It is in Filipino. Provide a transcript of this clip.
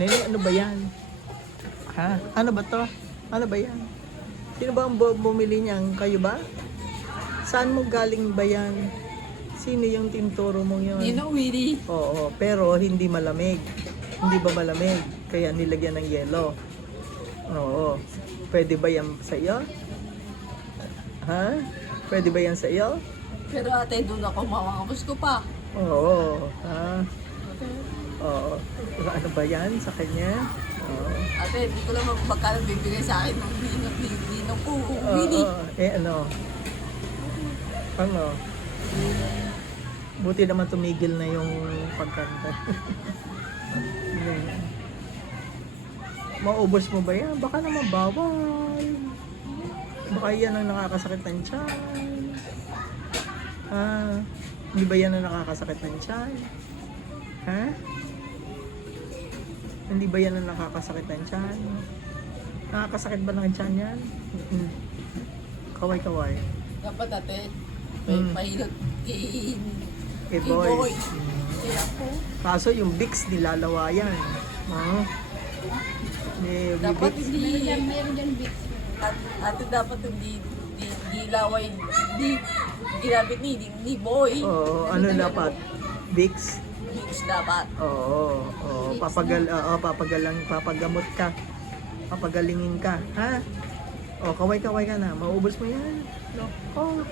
Nene, ano ba yan? Ha? Ano ba to? Ano ba yan? Sino ba ang bumili niyan? Kayo ba? Saan mo galing ba yan? Sino yung tinturo mo yun? Ninong Willie. Oo, pero hindi malamig. Hindi ba malamig? Kaya nilagyan ng yelo. Oo. Pwede ba yan sa iyo? Ha? Pwede ba yan sa iyo? Pero ate, doon ako mamangapos ko pa. Oo. Ha? Oo. Ano ba yan sa kanya? Oo. Ate, hindi ko lang magkano bibigay sa akin ng ninong ko. Willie. Oo. Eh ano? Ano? Buti naman tumigil na yung pagkanta. Maubos mo ba yan? Baka naman bawal. Baka yan ang nakakasakit ng tiyan. Ah, hindi ba yan ang nakakasakit ng tiyan? Ha? Hindi ba yan ang nakakasakit ng tiyan? Nakakasakit ba ng tiyan yan? Kaway-kaway. Dapat ate, may pahilot Eh kay boy. boy. Kaya ako. Kaso yung Vicks nilalawa yan. Ah. Eh, Dapat Vicks. hindi, Meron dyan bits. ate dapat hindi laway, hindi ginamit ni boy. Oo, ano dapat? Vicks? Mix dapat. Oo, oo, papagamot ka. Papagalingin ka, ha? O, kaway-kaway ka na. Maubos mo yan. Loko.